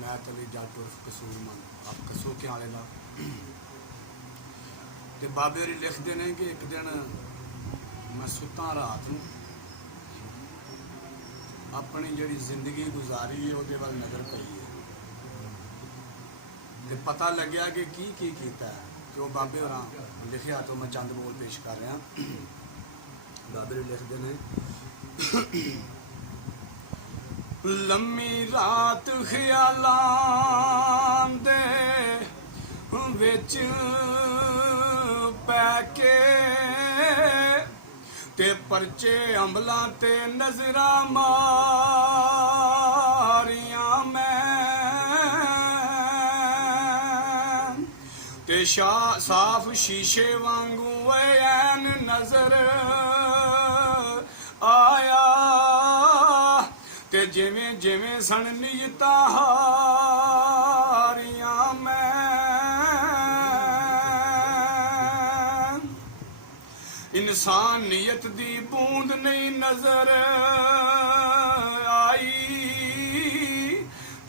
मैं तली जट उर्फ कसूर मन आप कसूके वाले का तो बाबे होरी लिखते हैं कि एक दिन मैं सुता रात नूं अपनी जिहड़ी जिंदगी गुजारी है उहदे वल नज़र पई है तो पता लग्या कि की कीता है कि वह बाबे होरां लिखिया तो मैं चंद बोल पेश कर रहा। बाबे होरी लिखते हैं लम्मी रात ख्यालां दे विच पै के ते परचे अमलां ते नजरां मारियां मैं ते साफ शीशे वांगू ऐन नजर आया ते जिवें जिवें सन नीयतां हारियां मैं इंसानियत दी बूंद नहीं नजर आई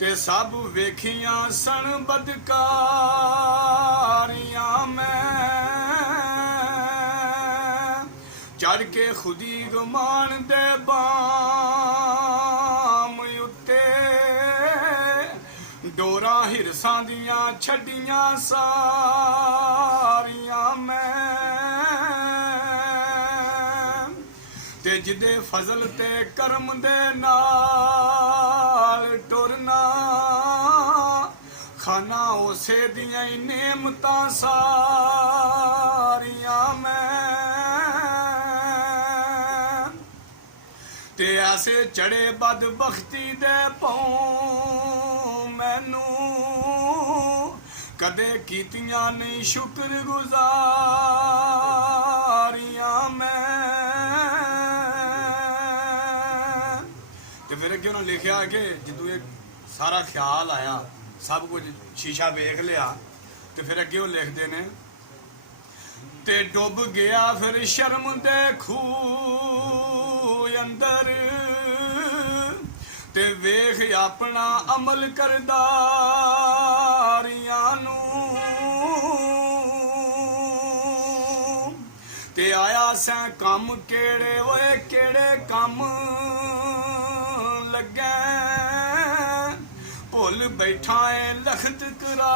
ते सब वेखियां सन बदकारियां मैं चढ़ के खुदी गुमान दे बाम उत्ते डोरा हिरसां दियां छड्डियां सारियां मैं ते जिदे फजल ते करम दे नाल टुरना खाना उसे दियां नेमतां सारियां मैं ते ऐसे चढ़े बदबख्ती दे पाऊं मैनू कदे कीतियां नहीं शुक्र गुजारियां मैं ते फिर अगे उन्होंने लिखा कि जदों एक सारा ख्याल आया सब कुछ शीशा वेख लिया तो फिर अगे वो लिखते ने ते डुब गया फिर शर्म दे खूह अंदर ते वेख अपना अमल करदारियां नूं ते आया सैं कम केड़े ओए केड़े कम लगे भुल बैठा है लखत करारियां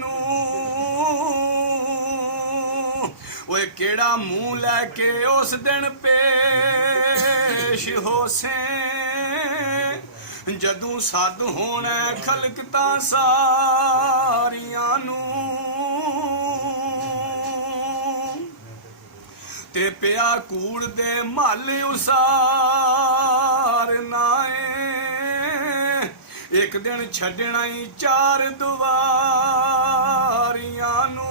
नूं ओए केड़ा मुंह लैके उस दिन पेश होसे जदों सद होना खलकतां सारियां नूं ते पिया कूड़ दे मल उसार नाए एक दिन छड्डना ही चार दुआरियां नूं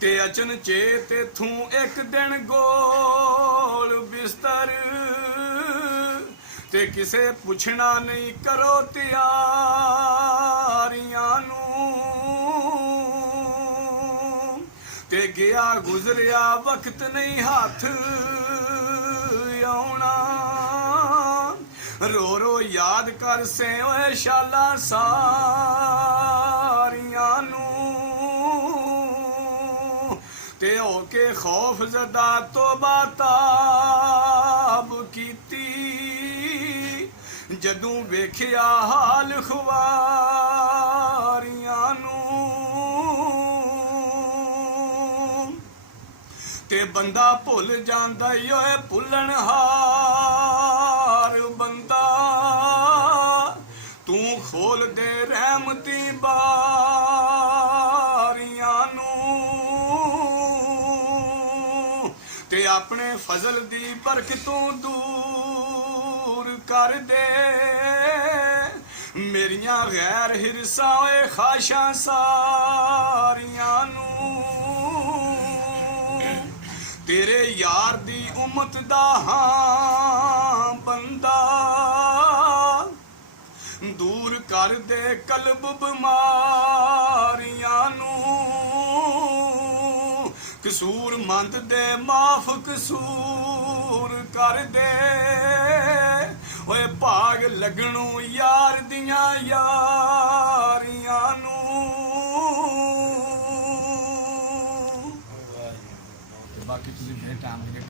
ते अचन चेत इथों एक दिन गोल बिस्तर ते किसे पुछना नहीं करो तैयारियां नूं ते गया गुजरिया वक्त नहीं हाथ आउणा रो रो याद कर से ओए शाला सारियां नूं ते होके खौफ ज़दा तौबा ताब कीती जदों वेखिया हाल खुआरियां नूं ते बंदा भुल जांदा ओए भुलणहार बंदा तू खोल दे रहमती बारियां नूं ते अपने फजल दी बरकतों दूर कर दे मेरियां गैर हिरसा ओए ख्वाहिशां सारियां नूं तेरे यार दी उम्मत दा हां बंदा दूर कर दे कल्ब बीमारियां नूं कसूर मंद दे माफ कसूर कर दे ओए भाग लगणू यार दियां यारियां नू। बाकी तुसीं फिर टाइम